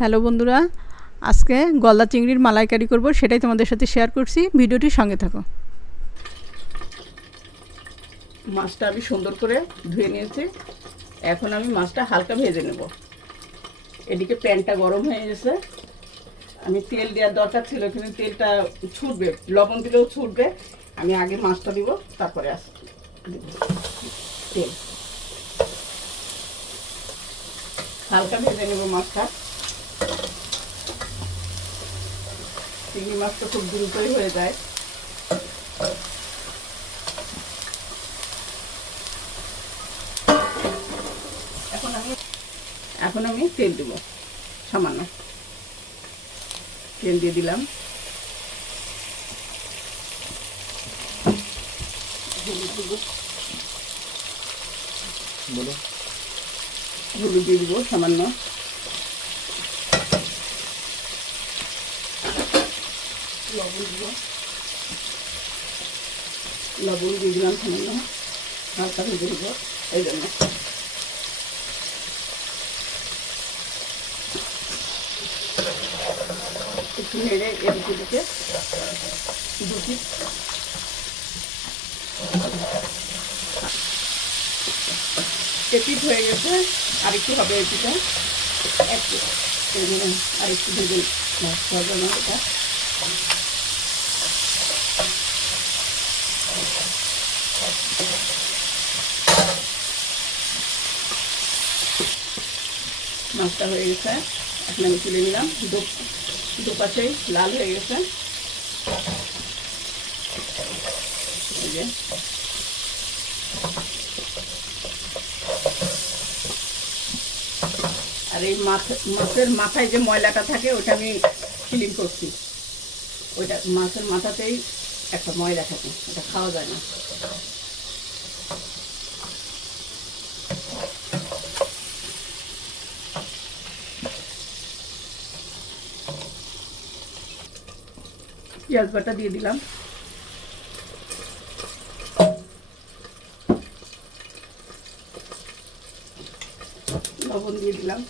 Hello বন্ধুরা, আজকে গলদা চিংড়ির মালাইকারি করব, সেটাই তোমাদের সাথে শেয়ার করছি। ভিডিওটির সঙ্গে থাকো। মাছটা আমি সুন্দর করে ধুয়ে নিয়েছি। এখন আমি মাছটা হালকা ভেজে নেব। এদিকে প্যানটা গরম হয়ে গেছে। আমি তেল দেওয়ার দরকার ছিল, কিন্তু তেলটা ছুটবে, লবণ দিলেও ছুটবে। আমি আগে মাছটা দিব, তারপরে তেল হালকা ভেজে নেব মাছটা। চিংড়ি মাছটা খুব দ্রুতই হয়ে যায়। এখন আমি তেল দেব, সামান্য তেল দিয়ে দিলাম। হলুদ দিয়ে দিব সামান্য, লবণ দিয়ে দিলাম সামান্য, হালকা ভেজে দেবো এই জন্য। একটু নেড়ে এদিকে দিকে দুটি এপিট হয়ে গেছে, আরেকটু হবে এপিটা, একটু আরেকটু ভেজে হবে না। এটা মাছটা হয়ে গেছে, এখন আমি তুলে নিলাম। দুপাশেই লাল হয়ে গেছে। এই যে আর এই মাছের মাথায় যে ময়লাটা থাকে ওটা আমি ক্লিন করছি। ওইটা মাছের মাথাতেই একটা ময়লা থাকে, ওটা খাওয়া যায় না। পেঁয়াজ বাটা দিয়ে দিলাম, লবণ দিয়ে দিলাম,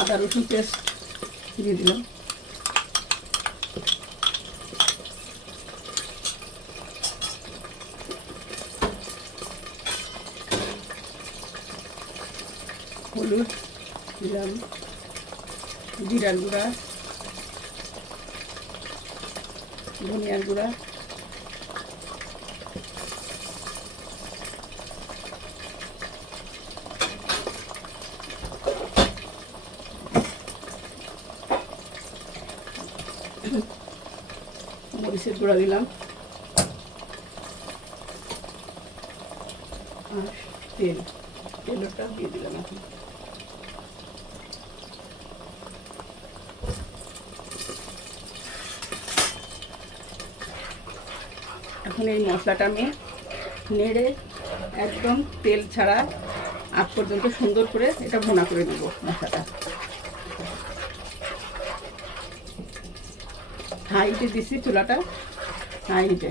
আদা রসুন পেস্ট দিয়ে দিলাম, হলুদ দিলাম, জিরার গুঁড়া, ধনিয়ার গুঁড়া, মরিচের গুঁড়া দিলাম, আর তেলটা দিয়ে দিলাম। এখন এই মশলাটা আমি নেড়ে একদম তেল ছাড়া আগ পর্যন্ত সুন্দর করে এটা ভুনা করে নেব। মশলাটা হাই হিটে দিছি, চুলাটা হাই হিটে।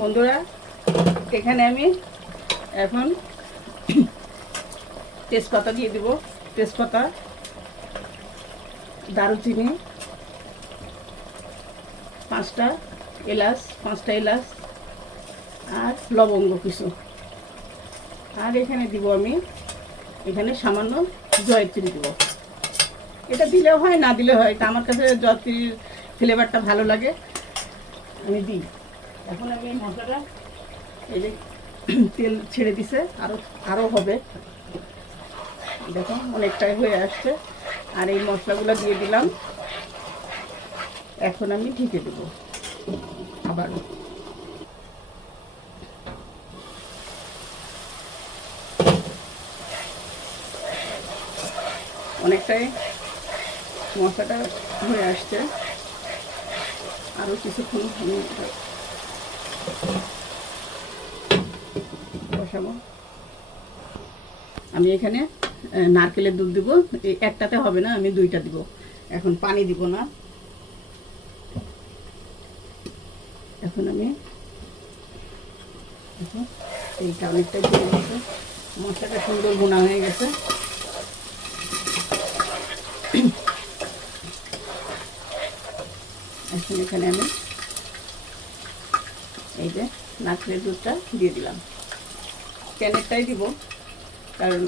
বন্ধুরা, এখানে আমি এখন তেজপাতা দিয়ে দিব। তেজপাতা, দারুচিনি, 5টা এলাচ আর লবঙ্গ কিছু। আর এখানে দিব আমি, এখানে সামান্য জয়ত্রী দিব। এটা দিলেও হয়, না দিলেও হয়, এটা আমার কাছে জয়ত্রীর ফ্লেভারটা ভালো লাগে, আমি দিই। এখন আমি এই মশলাটা, এই যে তেল ছেড়ে দিছে, আরও হবে, দেখো অনেকটাই হয়ে আসছে। আর এই মশলাগুলো দিয়ে দিলাম। এখন আমি ঢেকে দেবো আবার। অনেকটাই মশলাটা হয়ে আসছে, আরও কিছুক্ষণ আমি বসাবো। আমি এখানে নারকেলের দুধ দিব, একটাতে হবে না, আমি 2টা দিব। এখন পানি দিব না। এখন আমি এইটা অনেকটা দিয়ে গেছে, মশলাটা সুন্দর বোনা হয়ে গেছে। এখন এখানে আমি এই যে নারকেলের দুধটা দিয়ে দিলাম। ক্যানেরটাই দিব, কারণ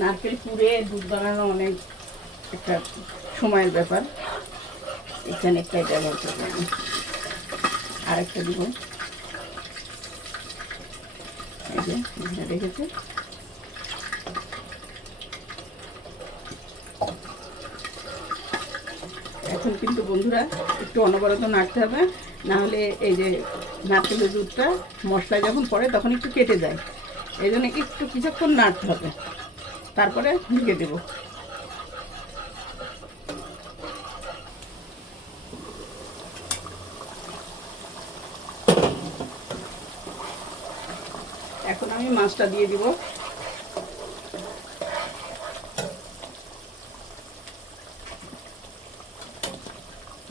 নারকেল পুড়ে দুধ বানানো অনেক একটা সময়ের ব্যাপার। এই ক্যানেরটাই ব্যবহার করবো আমি। আরেকটা দিব, এই যে এখানে রেখেছি। এখন কিন্তু বন্ধুরা একটু অনবরত নাড়তে হবে, নাহলে এই যে নারকেলের দুধটা মশলায় যখন পড়ে তখন একটু কেটে যায়। এই জন্য একটু কিছুক্ষণ নাড়তে হবে, তারপরে ঢেকে দেব। এখন আমি মাছটা দিয়ে দিব।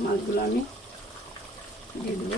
মাছগুলো আমি দিয়ে দেব।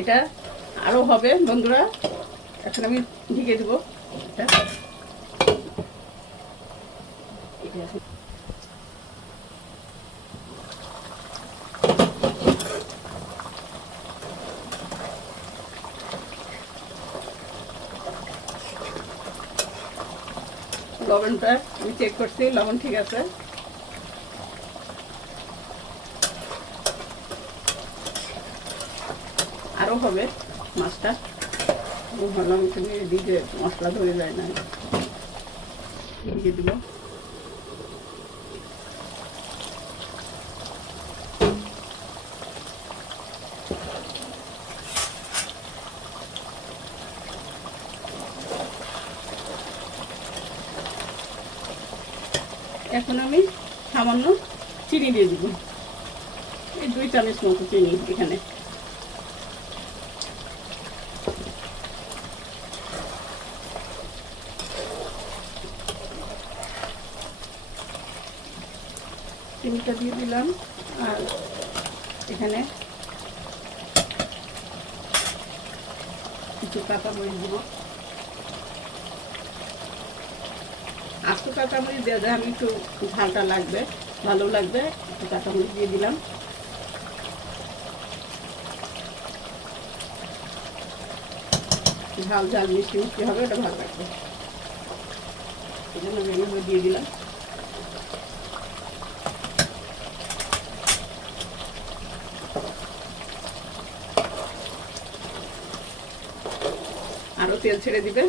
এটা আরও হবে বন্ধুরা। এখন আমি ঢেকে দেবো এটা। লবণটা আমি চেক করছি, লবণ ঠিক আছে। আরও হবে মাছটা, ভাবলাম এখানে দিকে মশলা ধরে যায় না, দিয়ে দিব। এখন আমি সামান্য চিনি দিয়ে দিব, এই 2 চামচ মতো চিনি এখানে। চিনিটা দিয়ে দিলাম, আর এখানে কিছু কাঁচামরিচ দিব। আস্ত কাঁচামরিচ দেওয়া যায়, আমি একটু ঝালটা লাগবে, ভালো লাগবে, একটু কাঁচামরিচ দিয়ে দিলাম। ঝাল ঝাল মিষ্টি মিষ্টি হবে, ওটা ভালো লাগবে, এই জন্য আমি এগুলো দিয়ে দিলাম। আরও তেল ছেড়ে দিবে,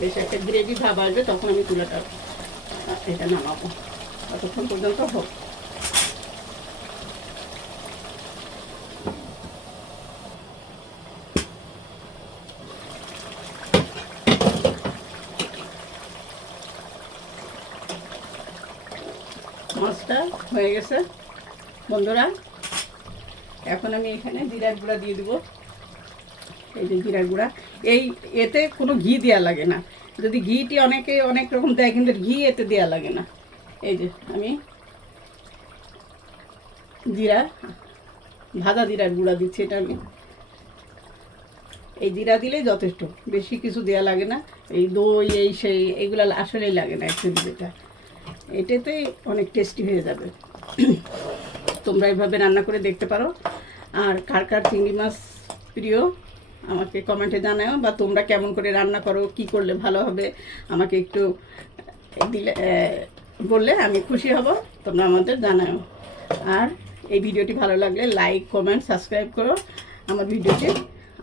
বেশ একটা গ্রেভি ভাব আসবে, তখন আমি চুলাটা এটা নামাবো। ততক্ষণ পর্যন্ত হোক। মাছটা হয়ে গেছে বন্ধুরা। এখন আমি এখানে জিরার গুঁড়া দিয়ে দেবো। এই যে জিরার গুঁড়া, এই এতে কোনো ঘি দেওয়া লাগে না। যদি ঘিটি অনেকে অনেক রকম দেয়, কিন্তু ঘি এতে দেওয়া লাগে না। এই যে আমি জিরা, ভাজা জিরার গুঁড়া দিচ্ছি। এটা আমি এই জিরা দিলেই যথেষ্ট, বেশি কিছু দেওয়া লাগে না। এই দই এই সেই এগুলো আসলেই লাগে না অ্যাকচুয়ালি, যেটা এটাতেই অনেক টেস্টি হয়ে যাবে। তোমরা এইভাবে রান্না করে দেখতে পারো। আর কার কার চিংড়ি মাছ প্রিয় আমাকে কমেন্টে জানাও, বা তোমরা কেমন করে রান্না করো, কি করলে ভালো হবে আমাকে একটু দিলে বললে আমি খুশি হব। তোমরা আমাদের জানাও। আর এই ভিডিওটি ভালো লাগলে লাইক, কমেন্ট, সাবস্ক্রাইব করো আমার ভিডিওটি।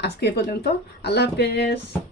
আজকে এ পর্যন্ত। আল্লাহ হাফেজ।